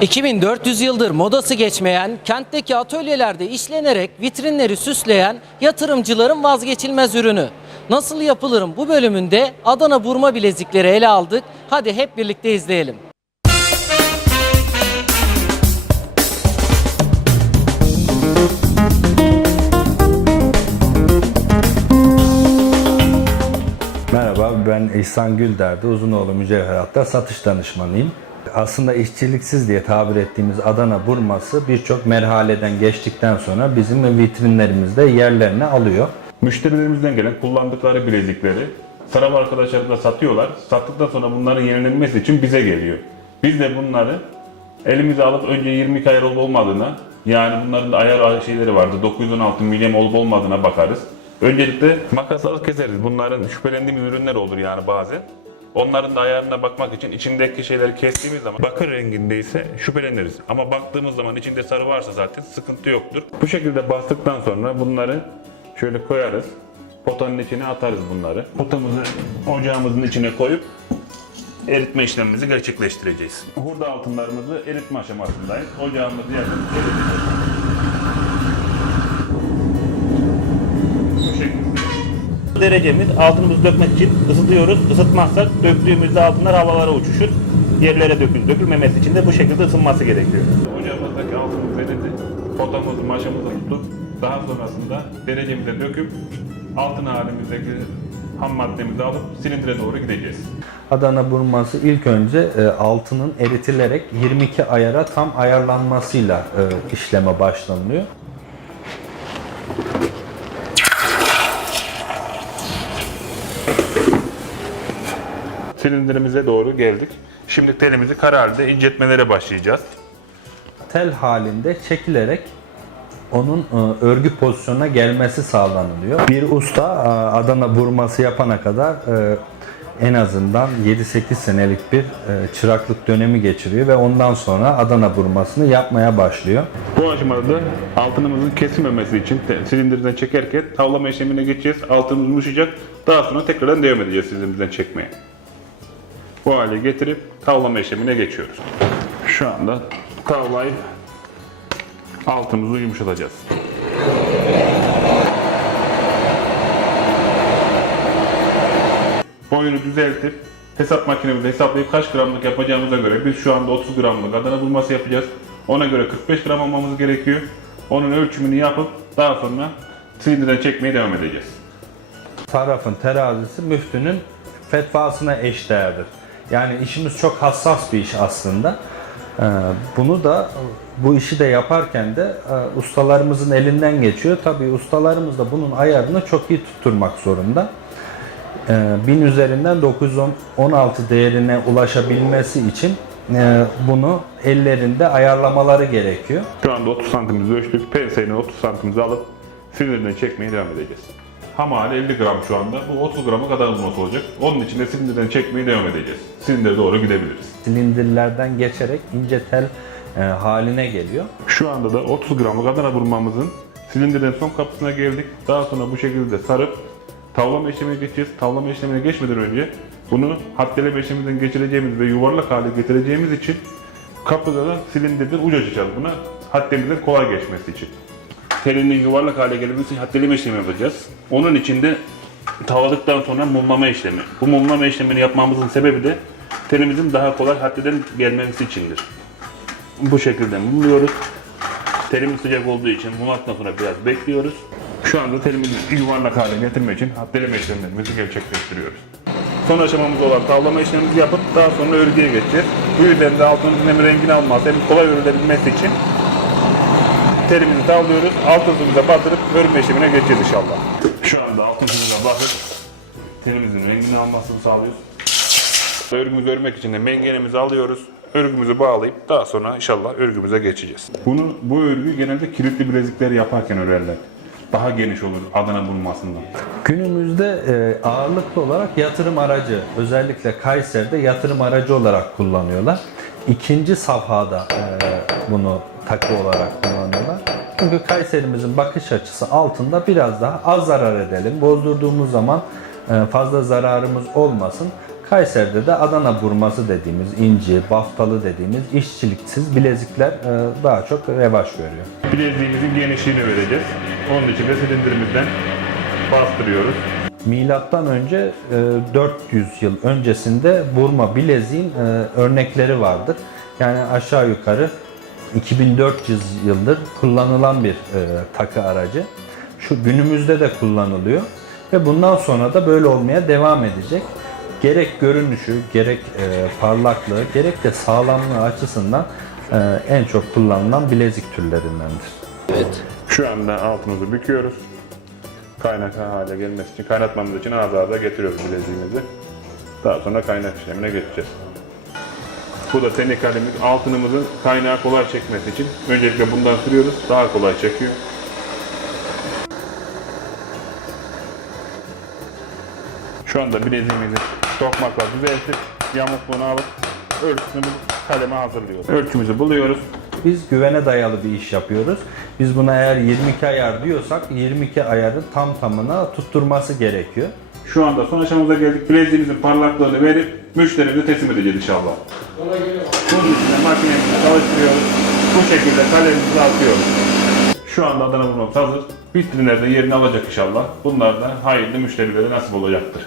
2400 yıldır modası geçmeyen, kentteki atölyelerde işlenerek vitrinleri süsleyen yatırımcıların vazgeçilmez ürünü. Nasıl yapılırım bu bölümünde Adana burma bilezikleri ele aldık. Hadi hep birlikte izleyelim. Merhaba, ben İhsan Gülderdi, Uzunoğlu Mücevherat'ta satış danışmanıyım. Aslında işçiliksiz diye tabir ettiğimiz Adana burması birçok merhaleden geçtikten sonra bizim vitrinlerimizde yerlerini alıyor. Müşterilerimizden gelen kullandıkları bilezikleri sarayım arkadaşlarına satıyorlar. Sattıktan sonra bunların yenilenmesi için bize geliyor. Biz de bunları elimize alıp önce 22 ayar olup olmadığına yani bunların ayar şeyleri vardı 916 milim olup olmadığına bakarız. Öncelikle makas alıp keseriz. Bunların şüphelendiğimiz ürünler olur yani bazen. Onların da ayarına bakmak için içindeki şeyleri kestiğimiz zaman bakır rengindeyse şüpheleniriz. Ama baktığımız zaman içinde sarı varsa zaten sıkıntı yoktur. Bu şekilde bastıktan sonra bunları şöyle koyarız. Potanın içine atarız bunları. Potamızı ocağımızın içine koyup eritme işlemimizi gerçekleştireceğiz. Hurda altınlarımızı eritme aşamasındayız. Ocağımızı yakıp eriteceğiz. Derecemiz altınımızı dökmek için ısıtıyoruz. Isıtmazsak döktüğümüzde altınlar havalara uçuşur. Yerlere dökül, dökülmemesi için de bu şekilde ısınması gerekiyor. Ocağımızdaki altınımız eridi. Potamızı maşamızı tutup daha sonrasında derecemize döküp altın halimizdeki ham maddemizi alıp silindire doğru gideceğiz. Adana burması ilk önce e, altının eritilerek 22 ayara tam ayarlanmasıyla e, işleme başlanılıyor. Silindirimize doğru geldik. Şimdi telimizi kara halde incetmelere başlayacağız. tel halinde çekilerek onun e, örgü pozisyonuna gelmesi sağlanılıyor. Bir usta e, Adana burması yapana kadar e, en azından 7-8 senelik bir çıraklık dönemi geçiriyor ve ondan sonra Adana burmasını yapmaya başlıyor. Bu aşamada da altınımızın kesilmemesi için silindirden çekerken tavlama işlemine geçeceğiz. Altınımız yumuşayacak. Daha sonra tekrardan devam edeceğiz silindirden çekmeye. Bu hale getirip tavlama işlemine geçiyoruz. Şu anda tavlayıp altımızı yumuşatacağız. Boyunu düzeltip hesap makinemizde hesaplayıp kaç gramlık yapacağımıza göre biz şu anda 30 gramlık Adana bulması yapacağız. Ona göre 45 gram almamız gerekiyor. Onun ölçümünü yapıp daha sonra silindirden çekmeye devam edeceğiz. Tarafın terazisi müftünün fetvasına eşdeğerdir. Yani işimiz çok hassas bir iş aslında. Ee, Bunu da bu işi de yaparken de e, ustalarımızın elinden geçiyor. Tabii ustalarımız da bunun ayarını çok iyi tutturmak zorunda. Ee, 1000 üzerinden 916 değerine ulaşabilmesi için e, bunu ellerinde ayarlamaları gerekiyor. Şu anda 30 santimizi ölçtük. Penseyle 30 santimizi alıp silindirden çekmeye devam edeceğiz. Ham hali 50 gram şu anda. Bu 30 grama kadar bulması olacak. Onun için de silindirden çekmeye devam edeceğiz. Silindire doğru gidebiliriz. Silindirlerden geçerek ince tel e, haline geliyor. Şu anda da 30 gramlık Adana burmamızın silindirin son kapısına geldik. Daha sonra bu şekilde sarıp tavlama işlemine geçeceğiz. Tavlama işlemine geçmeden önce bunu hatteleme işleminden geçireceğimiz ve yuvarlak hale getireceğimiz için kapıda da silindirden uç açacağız buna hattemizden kolay geçmesi için. Telinin yuvarlak hale gelmesi için hatteleme işlemi yapacağız. Onun için de tavaldıktan sonra mumlama işlemi. Bu mumlama işlemini yapmamızın sebebi de telimizin daha kolay haddeden gelmesi içindir. Bu şekilde mumluyoruz. Telimiz sıcak olduğu için mumaktan sonra biraz bekliyoruz. Şu anda telimizi yuvarlak hale getirmek için hatteleme işlemlerimizi gerçekleştiriyoruz. Son aşamamız olan tavlama işlemimizi yapıp daha sonra örgüye geçeceğiz. Bu yüzden de altımızın hem rengini alması hem kolay örülebilmesi için telimizi tavlıyoruz. Altımıza batırıp örme işlemine geçeceğiz inşallah. Şu anda altımıza batırıp telimizin rengini almasını sağlıyoruz. Örgümüzü örmek için de mengenemizi alıyoruz. Örgümüzü bağlayıp daha sonra inşallah örgümüze geçeceğiz. Bunu bu örgü genelde kilitli bilezikleri yaparken örerler. Daha geniş olur Adana bulmasından. Günümüzde e, ağırlıklı olarak yatırım aracı, özellikle Kayseri'de yatırım aracı olarak kullanıyorlar. İkinci safhada e, bunu takı olarak kullanıyorlar. Çünkü Kayserimizin bakış açısı altında biraz daha az zarar edelim. Bozdurduğumuz zaman e, fazla zararımız olmasın. Kayseri'de de Adana burması dediğimiz, inci, baftalı dediğimiz işçiliksiz bilezikler e, daha çok revaç görüyor. Bileziğimizin genişliğini vereceğiz. Onun için de silindirimizden bastırıyoruz. Milattan önce e, 400 yıl öncesinde burma bileziğin e, örnekleri vardır. Yani aşağı yukarı 2400 yıldır kullanılan bir e, takı aracı. Şu günümüzde de kullanılıyor ve bundan sonra da böyle olmaya devam edecek. Gerek görünüşü, gerek e, parlaklığı, gerek de sağlamlığı açısından e, en çok kullanılan bilezik türlerindendir. Evet. Şu anda altımızı büküyoruz. Kaynak hale gelmesi için, kaynatmamız için ağız ağza getiriyoruz bileziğimizi. Daha sonra kaynak işlemine geçeceğiz. Bu da tenikalemiz. Altınımızın kaynağı kolay çekmesi için öncelikle bundan sürüyoruz. Daha kolay çekiyor. Şu anda bileziğimizi tokmakla düzeltip yamukluğunu alıp ölçüsünü kaleme hazırlıyoruz. Ölçümüzü buluyoruz. Biz güvene dayalı bir iş yapıyoruz. Biz buna eğer 22 ayar diyorsak 22 ayarı tam tamına tutturması gerekiyor. Şu anda son aşamamıza geldik. Bileziğimizin parlaklığını verip müşterimize teslim edeceğiz inşallah. Bunun de makinemizi çalıştırıyoruz. Bu şekilde kalemimizi atıyoruz. Şu anda Adana bulmamız hazır. Vitrinlerde yerini alacak inşallah. Bunlar da hayırlı müşterilere nasip olacaktır.